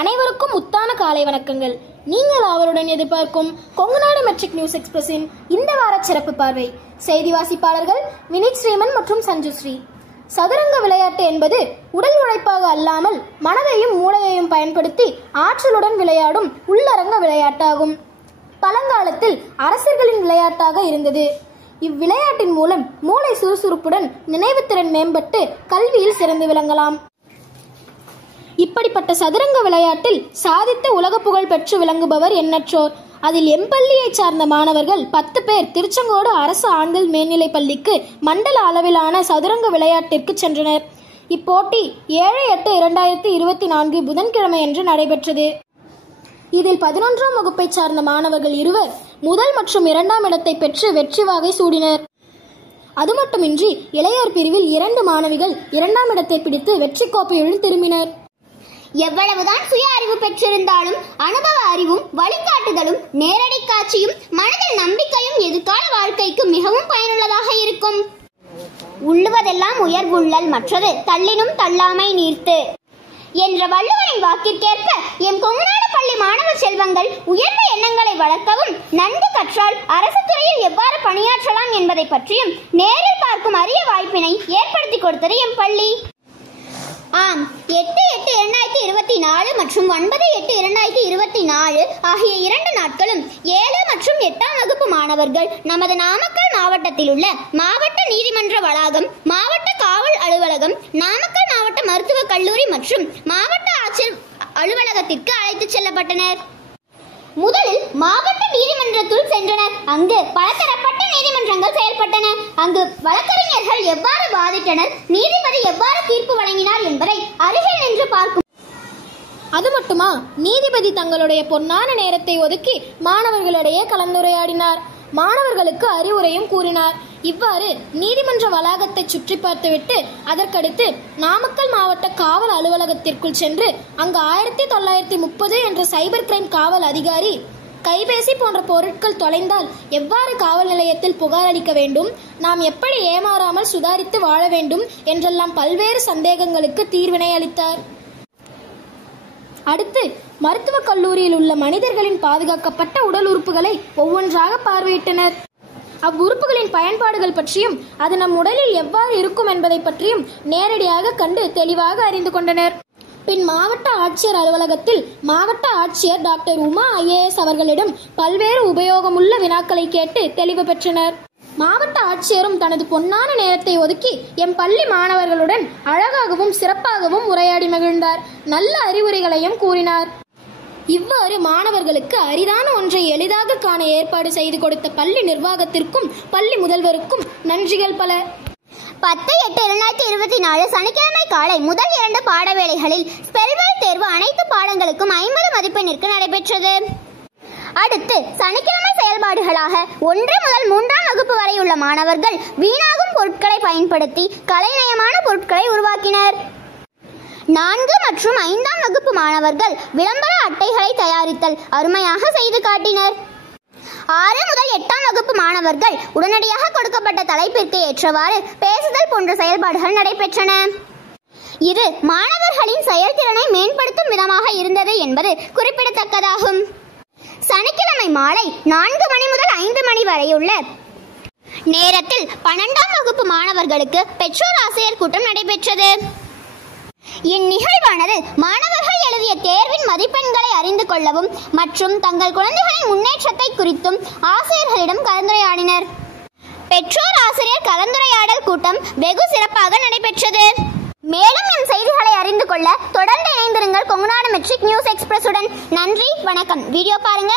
அனைவருக்கும் முத்தான காலை வணக்கங்கள். நீங்கள் அவருடன் எதிர்பார்க்கும் கொங்குநாடு மெட்ரிக் நியூஸ் எக்ஸ்பிரஸின் இந்த வார சிறப்பு பார்வை. செய்தி வாசிப்பாளர்கள் வினித் ஸ்ரீமன் மற்றும் சஞ்சுஸ்ரீ. சதுரங்க விளையாட்டு என்பது உடல் உழைப்பாக அல்லாமல் மனதையும் மூளையையும் பயன்படுத்தி ஆற்றலுடன் விளையாடும் உள்ளரங்க விளையாட்டாகும். பழங்காலத்தில் அரசர்களின் விளையாட்டாக இருந்தது. இவ்விளையாட்டின் மூலம் மூளை சுறுசுறுப்புடன் நினைவுத்திறன் மேம்பட்டு கல்வியில் சிறந்து விளங்கலாம். இப்படிப்பட்ட சதுரங்க விளையாட்டில் சாதித்த உலக புகழ் பெற்று விளங்குபவர் எண்ணற்றோர். அதில் எம்பள்ளியை சார்ந்த மாணவர்கள் 10 பேர் திருச்செங்கோடு அரசு ஆண்கள் மேல்நிலைப் பள்ளிக்கு மண்டல அளவிலான சதுரங்க விளையாட்டிற்கு சென்றனர். இப்போட்டி 7/8/2024 புதன்கிழமையன்று நடைபெற்றது. இதில் 11ஆம் வகுப்பை சார்ந்த மாணவர்கள் 2 முதல் மற்றும் 2ஆம் இடத்தை பெற்று வெற்றி வாகை சூடினர். அது மட்டுமின்றி இளையோர் பிரிவில் 2 மாணவிகள் 2ஆம் இடத்தை பிடித்து வெற்றி கோப்பையுடன் திரும்பினர். எவ்வளவுதான் சுய அறிவு பெற்றிருந்தாலும் அனுபவ அறிவும் வழிகாட்டுதலும் நேரடி காட்சியும் மனதில் நம்பிக்கையும் எதிர்கால வாழ்க்கைக்கு மிகவும் பயனுள்ளதாக இருக்கும். உள்ளுவதெல்லாம் உயர்வுள்ளல் மற்றது தள்ளினும் தள்ளாமை நீர்த்து என்ற வள்ளுவரின் வாக்கிற்கேற்ப எம் கொங்குநாடு பள்ளி மாணவ செல்வங்கள் உயர்ந்த எண்ணங்களை வளர்க்கவும் நன்கு கற்றால் அரசு துறையில் எவ்வாறு பணியாற்றலாம் என்பதை பற்றியும் நேரில் பார்க்கும் அரிய வாய்ப்பினை ஏற்படுத்தி கொடுத்தது எம் பள்ளி. ஆம், 8/8/2024 மற்றும் 9/8/2024 ஆகிய 2 நாட்களும் 7 மற்றும் 8ஆம் வகுப்பு மாணவர்கள் நமது நாமக்கல் மாவட்டத்தில் உள்ள மாவட்ட நீதிமன்ற வளாகம், மாவட்ட காவல் அலுவலகம், நாமக்கல் மாவட்ட மருத்துவக் கல்லூரி மற்றும் மாவட்ட ஆட்சியர் அலுவலகத்திற்கு அழைத்துச் செல்லப்பட்டனர். முதலில் மாவட்ட நீதிமன்றத்துள் சென்றனர். அங்கு பலதரப்பட்ட நீதிமன்றங்கள் செயல்பட்டன. அங்கு வழக்கறிஞர்கள் எவ்வாறு வாதிட்டனர், நீதிபதி எவ்வாறு தீர்ப்பு வழங்கினார் என்பதை அருகில் நின்று பார்க்கும். அது மட்டுமா, நீதிபதி தங்களுடைய பொன்னான நேரத்தை ஒதுக்கி மாணவர்களிடையே கலந்துரையாடினார். மாணவர்களுக்கு அறிவுரையும் கூறினார். இவ்வாறு நீதிமன்ற வளாகத்தை சுற்றி பார்த்துவிட்டு அதற்கடுத்து நாமக்கல் மாவட்ட காவல் அலுவலகத்திற்குள் சென்று அங்கு 1930 என்ற சைபர் கிரைம் காவல் அதிகாரி கைபேசி போன்ற பொருட்கள் தொலைந்தால் எவ்வாறு காவல் நிலையத்தில் புகார் அளிக்க வேண்டும், நாம் எப்படி ஏமாறாமல் சுதாரித்து வாழ வேண்டும் என்றெல்லாம் பல்வேறு சந்தேகங்களுக்கு தீர்வினை அளித்தார். அடுத்து மருத்துவக் கல்லூரியில் உள்ள மனிதர்களின் பாதுகாக்கப்பட்ட உடல் உறுப்புகளை ஒவ்வொன்றாக பார்வையிட்டனர். அவ்வுறுப்புகளின் பயன்பாடுகள் பற்றியும் அது நம் உடலில் எவ்வாறு இருக்கும் என்பதை பற்றியும் நேரடியாக கண்டு தெளிவாக அறிந்து கொண்டனர். பின் மாவட்ட ஆட்சியர் அலுவலகத்தில் மாவட்ட ஆட்சியர் டாக்டர் உமா IAS அவர்களிடம் பல்வேறு உபயோகமுள்ள வினாக்களை கேட்டு தெளிவு பெற்றனர். மாவட்ட ஆட்சியரும் தனது பொன்னான நேரத்தை ஒதுக்கி எம் பள்ளி மாணவர்களுடன் அழகாகவும் சிறப்பாகவும் உரையாடி மகிழ்ந்தார். நல்ல அறிவுரைகளையும் கூறினார். இவ்வாறு மாணவர்களுக்கு அரிதான ஒன்றை எளிதாக காண ஏற்பாடு செய்து கொடுத்த பள்ளி நிர்வாகத்திற்கும் பள்ளி முதல்வருக்கும் நன்றிகள் பல. 10/8/2024 சனிக்கிழமை காலை முதல் 2 பாடவேளைகளில் ஸ்பெல்வெல் தேர்வு அனைத்து பாடங்களுக்கும் 50 மதிப்பெண்ணிற்கு நடைபெற்றது. அடுத்து சனிக்கிழமை செயல்பாடுகளாக 1 முதல் 3ஆம் வகுப்பு வரை உள்ள மாணவர்கள் வீணாகும் பொருட்களை பயன்படுத்தி கலைநயமான பொருட்களை உருவாக்கினர். 4 மற்றும் 5ஆம் வகுப்பு மாணவர்கள் விளம்பர அட்டைகளை தயாரித்தல் அருமையாக செய்து காட்டினர். 6 முதல் 8ஆம் வகுப்பு மாணவர்கள் உடனடியாக கொடுக்கப்பட்ட தலைப்பிற்கு ஏற்றவாறு பேசுதல் போன்ற செயல்பாடுகள் நடைபெற்றன. இது மாணவர்களின் செயல்திறனை மேம்படுத்தும் விதமாக இருந்தது என்பது குறிப்பிடத்தக்கதாகும். சனிக்கிழமை மாலை 4 மணி முதல் 5 மணி வரையுள்ள நேரத்தில் 12ஆம் வகுப்பு மாணவர்களுக்கு பெற்றோர் ஆசிரியர் கூட்டம் நடைபெற்றது. இந்நிகழ்வானது மாணவர்கள் எழுதிய தேர்வின் மதிப்பெண்களை அறிந்து கொள்ளவும் மற்றும் தங்கள் குழந்தைகளின் முன்னேற்றத்தை குறித்தும் ஆசிரியர்களிடம் கலந்துரையாடினர். பெற்றோர் ஆசிரியர் கலந்துரையாடல் கூட்டம் வெகு சிறப்பாக நடைபெற்றது. மேலும் என் செய்திகளை அறிந்து கொள்ள தொடர்ந்து இணைந்திருங்கள் கொங்குநாடு மெட்ரிக் நியூஸ் எக்ஸ்பிரஸுடன். நன்றி, வணக்கம். வீடியோ பாருங்க.